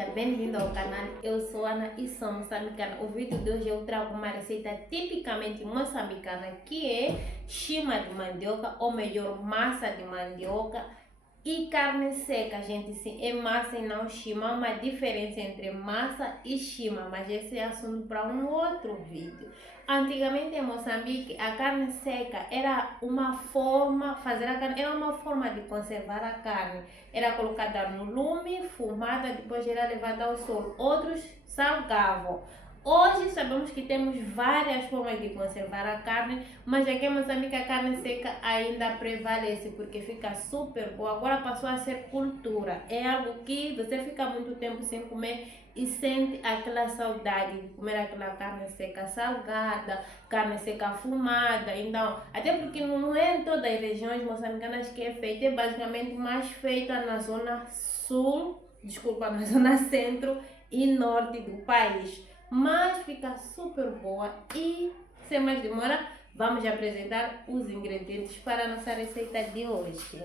seja bem-vindo ao canal. Eu sou Ana e sou moçambicana. O vídeo de hoje eu trago uma receita tipicamente moçambicana que é chima de mandioca, ou melhor, massa de mandioca e carne seca, gente. Sim, é massa e não chima. Há uma diferença entre massa e chima, mas esse é assunto para um outro vídeo. Antigamente em Moçambique, a carne seca era uma forma, fazer a carne era uma forma de conservar a carne. Era colocada no lume, fumada, depois era levada ao sol. Outros salgavam. Hoje sabemos que temos várias formas de conservar a carne, mas aqui em Moçambique a carne seca ainda prevalece porque fica super boa. Agora passou a ser cultura. É algo que você fica muito tempo sem comer e sente aquela saudade de comer aquela carne seca salgada, carne seca fumada. Então, até porque não é em todas as regiões moçambicanas que é feita, é basicamente mais feita na zona sul, desculpa, na zona centro e norte do país. Mas fica super boa e, sem mais demora, vamos apresentar os ingredientes para a nossa receita de hoje.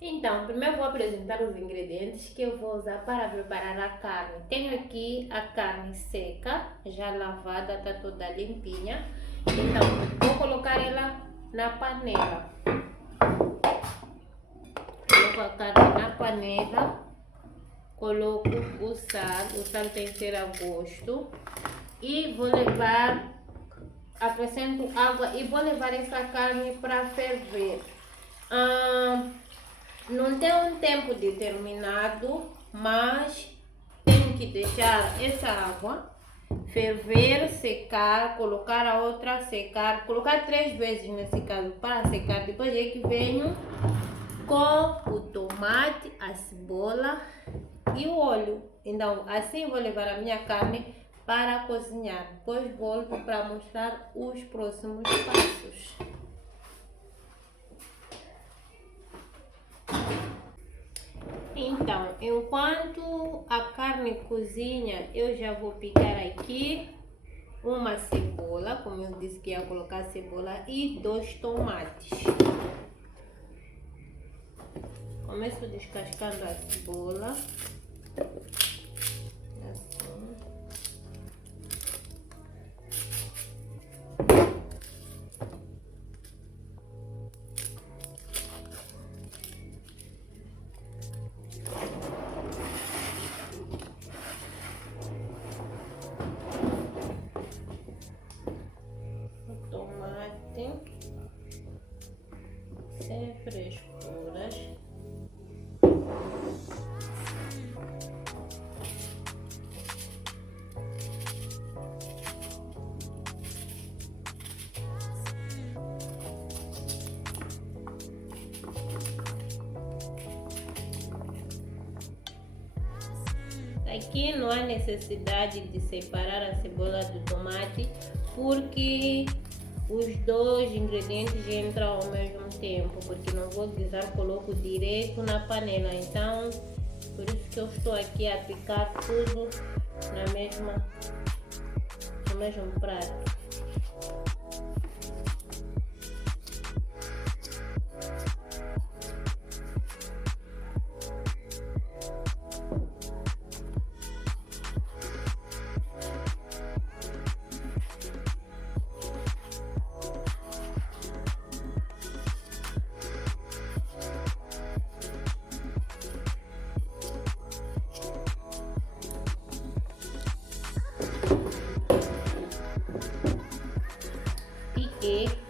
Então, primeiro vou apresentar os ingredientes que eu vou usar para preparar a carne. Tenho aqui a carne seca, já lavada, está toda limpinha. Então, vou colocar ela na panela. Coloco a carne na panela. Coloco o sal tem que ser a gosto. E vou levar, acrescento água e vou levar essa carne para ferver. Não tem um tempo determinado, mas tenho que deixar essa água ferver, secar, colocar a outra, secar, colocar 3 vezes nesse caso para secar. Depois é que venho com o tomate, a cebola e o óleo. Então assim vou levar a minha carne para cozinhar. Depois volto para mostrar os próximos passos. Então, enquanto a carne cozinha, eu já vou picar aqui uma cebola, como eu disse que ia colocar cebola, e 2 tomates. Começo descascando a cebola. Assim. O tomate sem frescuras. Aqui não há necessidade de separar a cebola do tomate, porque os dois ingredientes entram ao mesmo tempo, porque não vou guisar, coloco direto na panela. Então, por isso que eu estou aqui a picar tudo no mesmo prato.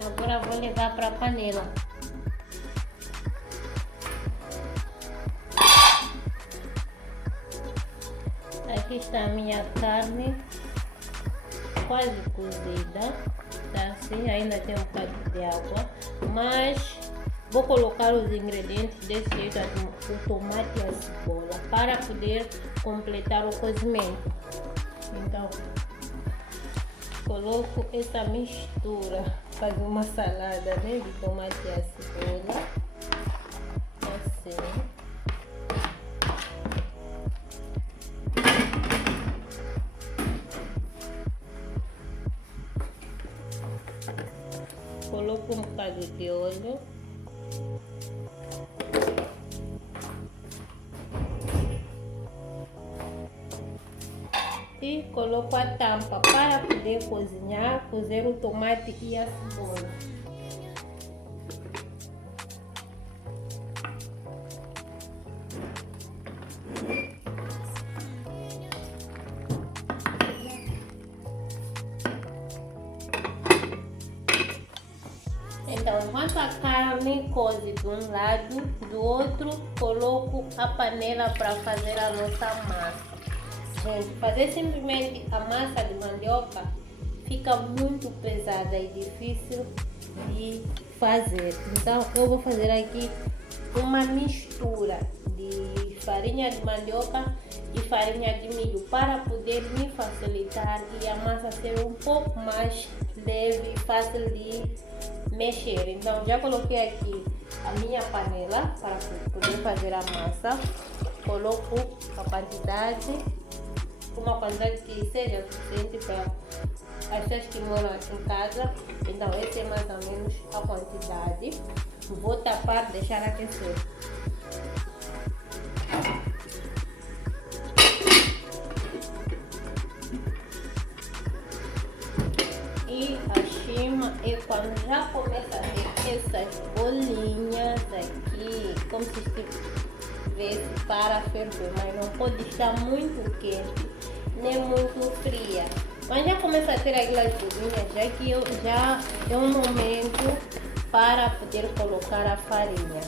Agora vou levar para a panela. Aqui está a minha carne quase cozida, tá assim, ainda tem um bocado de água, mas vou colocar os ingredientes desse jeito, o tomate e a cebola, para poder completar o cozimento. Então, coloco essa mistura, fazer uma salada, né, de tomate e a cebola, assim. Coloco um bocado de óleo. e coloco a tampa para poder cozer o tomate e a cebola. Então, enquanto a carne coze de um lado, do outro coloco a panela para fazer a nossa massa. Gente, fazer simplesmente a massa de mandioca fica muito pesada e difícil de fazer. Então, eu vou fazer aqui uma mistura de farinha de mandioca e farinha de milho para poder me facilitar e a massa ser um pouco mais leve e fácil de mexer. Então, já coloquei aqui a minha panela para poder fazer a massa. Coloco a quantidade, uma quantidade que seja suficiente para as pessoas que moram em casa. Então, essa é mais ou menos a quantidade. Vou tapar, deixar aquecer. E a chima é quando já começa a ter essas bolinhas aqui, como se estivesse para ferver, mas não pode estar muito quente nem muito fria. Quando já começa a ter aquelas bolinhas, já é um momento para poder colocar a farinha.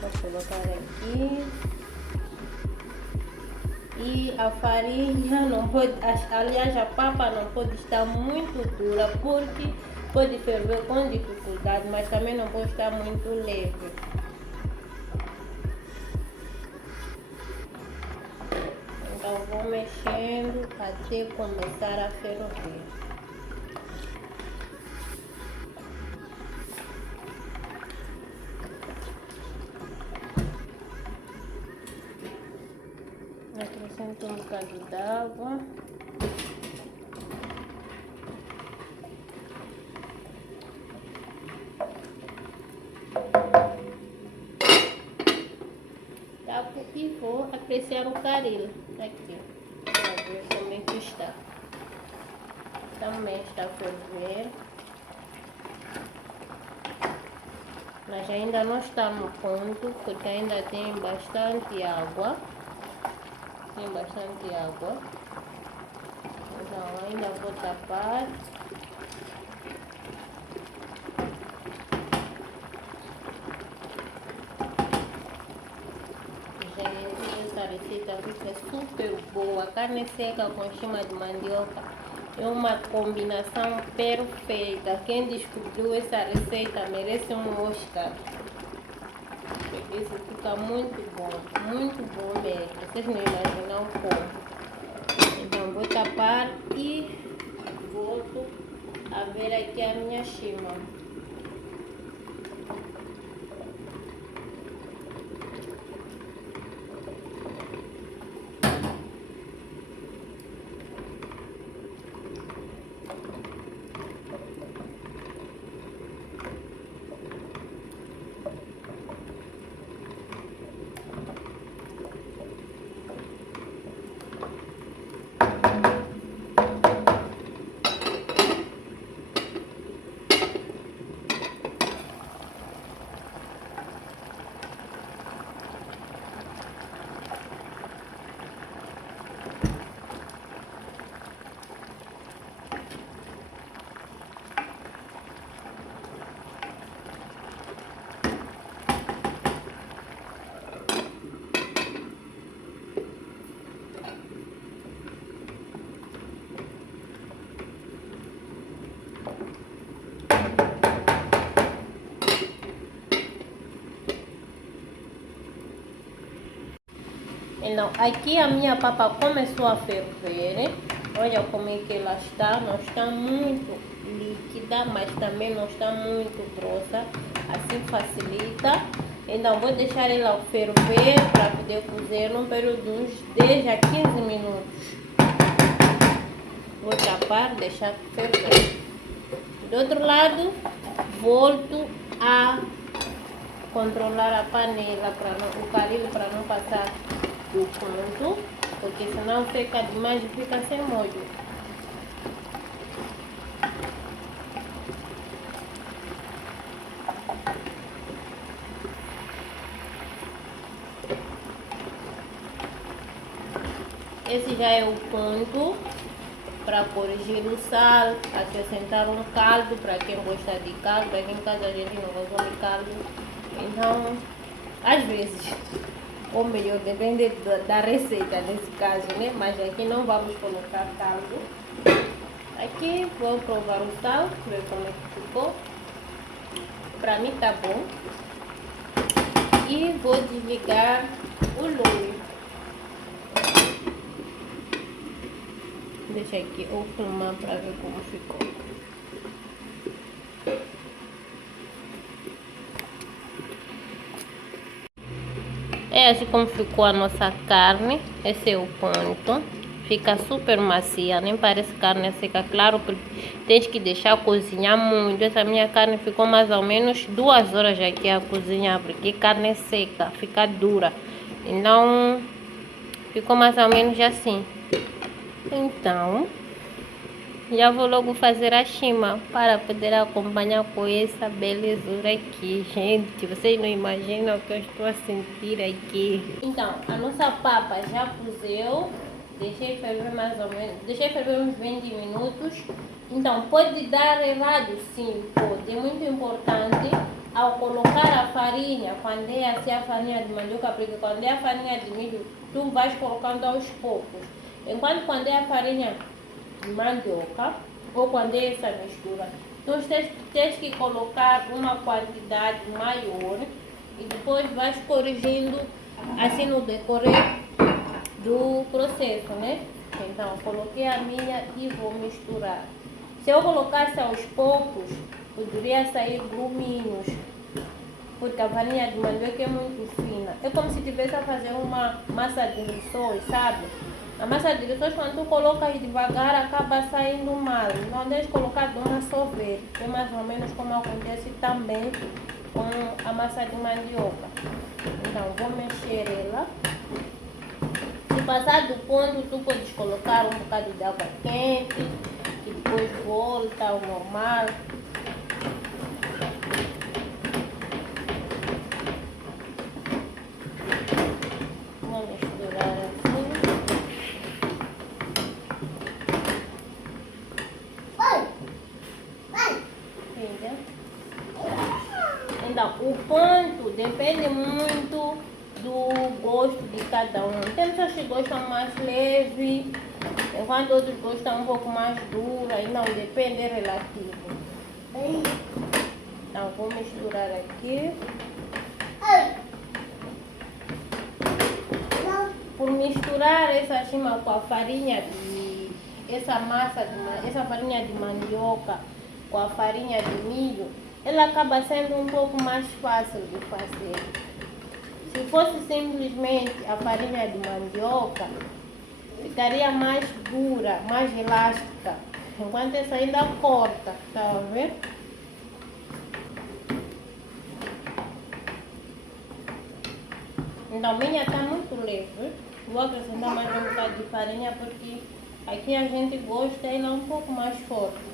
Vou colocar aqui. E a farinha não pode, aliás, a papa não pode estar muito dura, porque pode ferver com dificuldade, mas também não pode estar muito leve. Então vou mexendo até começar a ferver. Acrescento um bocado d'água. Tapo e vou acrescentar o caril aqui, para ver como é que está. Também está a ferver. Mas ainda não está no ponto, porque ainda tem bastante água. Então ainda vou tapar. Gente, essa receita fica super boa. Carne seca com chima de mandioca é uma combinação perfeita. Quem descobriu essa receita merece um Oscar. Isso fica muito bom mesmo. Vocês não imaginam como. Então vou tapar e volto a ver aqui a minha chima. Então, aqui a minha papa começou a ferver. Olha como é que ela está. Não está muito líquida, mas também não está muito grossa. Assim facilita. Então, vou deixar ela ferver para poder cozer num período de uns 10 a 15 minutos. Vou tapar, deixar ferver. Do outro lado, volto a controlar a panela, o caril para não passar do ponto, porque porque senão seca demais e fica sem molho. Esse já é o ponto para corrigir o sal, acrescentar um caldo para quem gosta de caldo. Aqui em casa a gente não gosta de caldo, então às vezes, ou melhor, depende da receita nesse caso, né? Mas aqui não vamos colocar caldo. Aqui vou provar o sal, ver como é que ficou. Para mim tá bom. E vou desligar o lume. Deixa aqui eu filmar para ver como ficou. É assim como ficou a nossa carne. Esse é o ponto. Fica super macia, nem parece carne seca. Claro que tens que deixar cozinhar muito. Essa minha carne ficou mais ou menos 2 horas aqui a cozinhar, porque carne seca, fica dura. Então, ficou mais ou menos assim. Então, já vou logo fazer a chima para poder acompanhar com essa belezura aqui, gente. Vocês não imaginam o que eu estou a sentir aqui. Então, a nossa papa já cozeu. Deixei ferver mais ou menos, deixei ferver uns 20 minutos. Então, pode dar errado? Sim, pode. É muito importante ao colocar a farinha, quando é assim a farinha de mandioca, porque quando é a farinha de milho, tu vais colocando aos poucos. Enquanto quando é a farinha de mandioca, ou quando é essa mistura, tu tens que colocar uma quantidade maior e depois vais corrigindo assim no decorrer do processo, né? Então, coloquei a minha e vou misturar. Se eu colocasse aos poucos, poderia sair gruminhos, porque a farinha de mandioca é muito fina. É como se estivesse a fazer uma massa de rissóis, sabe? A massa de rissóis, quando tu colocas devagar, acaba saindo mal. Não deves colocar de uma só vez. É mais ou menos como acontece também com a massa de mandioca. Então, vou mexer ela. Se passar do ponto, tu podes colocar um bocado de água quente e depois volta ao normal. Vou misturar assim. Então, o ponto depende muito do gosto de cada um. Tem pessoas que gostam mais leve, enquanto outros gostam um pouco mais dura, e não, depende, é relativo. Então, vou misturar aqui. Por misturar essa chima com a farinha de... essa farinha de mandioca com a farinha de milho, ela acaba sendo um pouco mais fácil de fazer. Se fosse simplesmente a farinha de mandioca, ficaria mais dura, mais elástica, enquanto essa ainda corta, tá a ver? Então, a minha está muito leve. Vou acrescentar mais um bocado de farinha, porque aqui a gente gosta ela um pouco mais forte.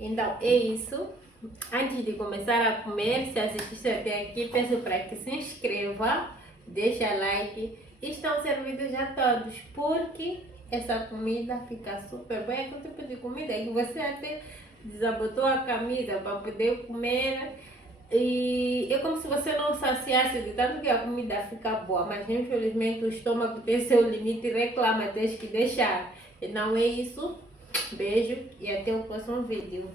Então é isso. Antes de começar a comer, se assististe até aqui, peço para que se inscreva, deixa like e estão servidos já todos, porque essa comida fica super boa. É aquele tipo de comida que você até desabotou a camisa para poder comer. E é como se você não saciasse de tanto que a comida fica boa, mas infelizmente o estômago tem seu limite e reclama, tens que deixar. Então é isso. Beijo e até o próximo vídeo.